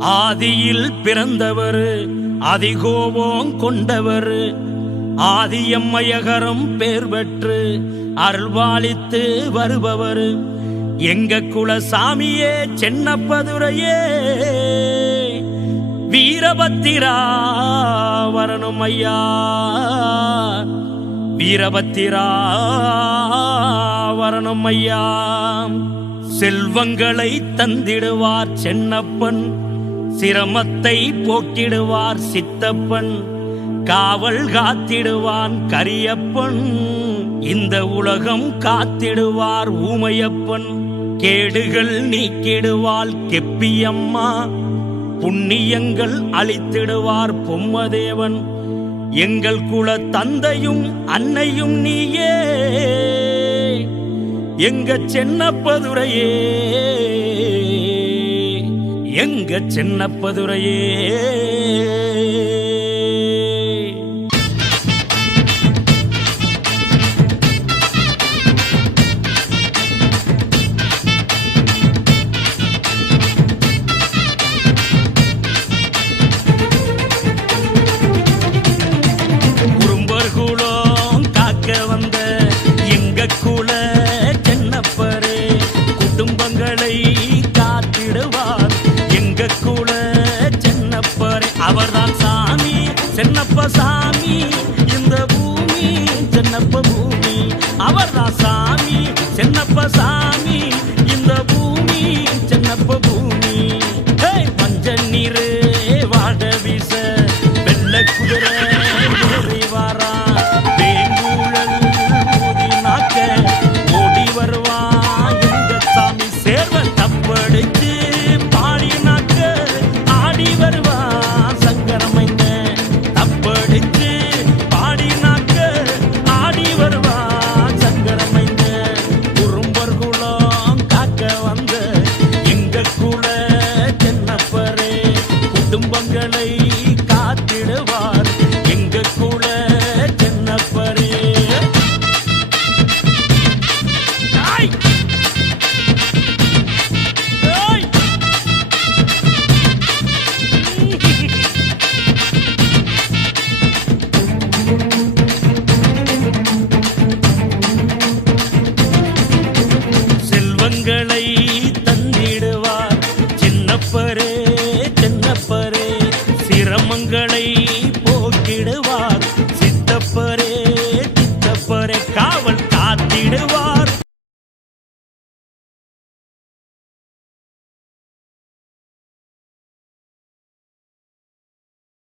ஆதியில் பிறந்தவர், அதிகோபம் கொண்டவர், ஆதியம்மையகரம் பேர் பெற்று அருள்வாளித்து வருபவர் எங்க குலசாமியே சென்னப்பதுரையே. வீரபத்திரா வரணும் ஐயா, வீரபத்திரா வரணும் ஐயா. செல்வங்களை தந்திடுவார் சென்னப்பன், சிரமத்தை போக்கிடுவார் சித்தப்பன், காவல் காத்திடுவான் கரியப்பன், இந்த உலகம் காத்திடுவார் ஊமையப்பன், கேடுகள் நீக்கிடுவாள் கெப்பியம்மா, புண்ணியங்கள் அளித்திடுவார் பொம்மதேவன், எங்கள் குல தந்தையும் அன்னையும் நீயே, எங்க சென்னப்பதுரையே, எங்க சென்னப்பதுரையே. குல சென்னப்பரே குடும்பங்களை காத்திடுவார் எங்க குல சென்னப்பரே. அவர்தான் சாமி சென்னப்ப சாமி, இந்த பூமி சென்னப்ப பூமி. அவர்தான் சாமி சென்னப்ப சாமி,